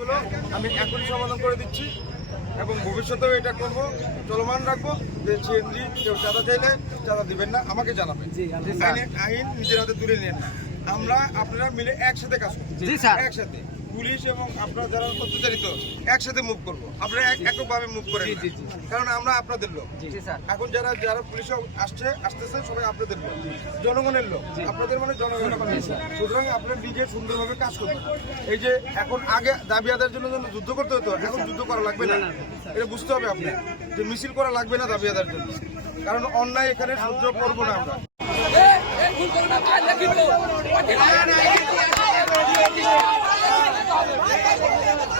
হলো আমি এখনই সমাধান করে দিচ্ছি এবং ভবিষ্যতেও এটা করব চলমান রাখব। যে সিএনজি কেউ চাঁদা চাইলে চাঁদা দিবেন না আমাকে জানাবেন। আইনে নিজের হাতে তুলে নেন না। আমরা আপনারা মিলে একসাথে কাজ করব। একসাথে। পুলিশ এবং আপনারা যারা অত্যাচারিত একসাথে মুভ করব। আপনারা এক- এককভাবে মুভ করেন। কারণ আমরা আপনাদের লোক। এখন যারা যারা পুলিশ আসছে আসতেছে সবাই আপনাদের লোক। জনগণের লোক। আপনাদের মানে জনগণের। সুতরাং আপনারা নিজে সুন্দরভাবে কাজ করবেন এই যে এখন আগে দাবি আদায়ের জন্য যখন যুদ্ধ করতে হতো এখন যুদ্ধ করা লাগবে না। এটা বুঝতে হবে আপনার যে মিছিল করা লাগবে না দাবি আদায়ের জন্য। কারণ অন্যায় এখানে সহ্য করব না আমরা। ¡Vamos!